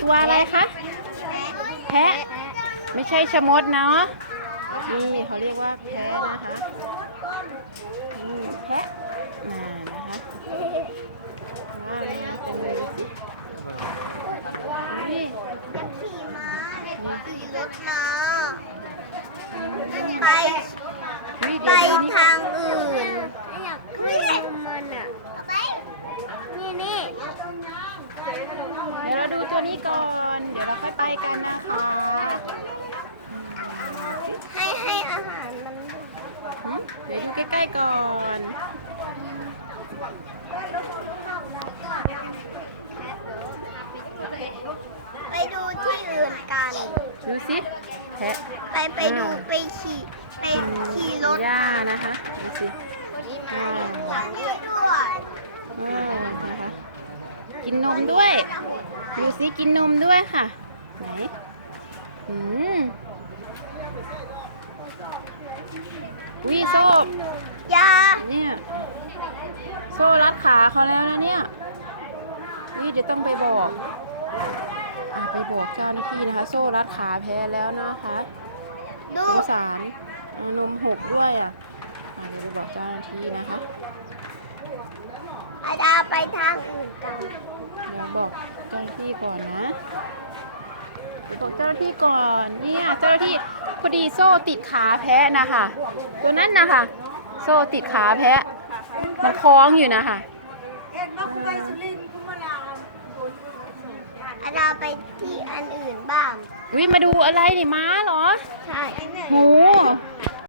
ตัวอะไรคะ แพะ ไม่ใช่ชะมดเนาะ นี่เขาเรียกว่าแพะนะคะอืมแพะน่านะคะว่าอะไรนะเป็นเลยดูสินี่อยากขี่ม้าขี่รถนะไปอุ๊ยไปเดี๋ยวดูนี่ทางอื่นอยากขึ้นดูมันอะ นี่นี่ เดี๋ยวเราดูตัวนี้ ก่อน เดี๋ยวเราค่อยไปกันนะคะ ให้ให้อาหารมันด้วยหืมเดี๋ยวดูใกล้ๆก่อนไปดูที่อื่นกัน ดูสิแพะไปไปดูไปขี่ไปขี่รถหญ้านะคะ ดูสิมาหลังด้วยอืมนะคะ กินนมด้วย ดูสิกินนมด้วยค่ะ ไหน อืมวิโซ่ยาเนี่ยโซ่รัดขาเขาแล้วนะเนี่ยนี่เดี๋ยวต้องไปบอกอะไปบอกเจ้าหน้าที่นะคะ โซ่รัดขาแพ้แล้วนะคะดูสงสารเอานมหกด้วยอะอะเดี๋ยวไปบอกเจ้าหน้าที่นะคะอาดาไปทางอื่นกันเดี๋ยว บอกเจ้าหน้าที่ก่อนนะเดี๋ยวบอกเจ้าหน้าที่ก่อนเนี่ยเจ้าหน้าที่พอดีโซ่ติดขาแพะนะคะตัวนั้นนะคะโซ่ติดขาแพะ มันคล้องอยู่นะคะอาดาไปที่อันอื่นบ้างวิมาดูอะไรนี่ม้าเหรอ ใช่หู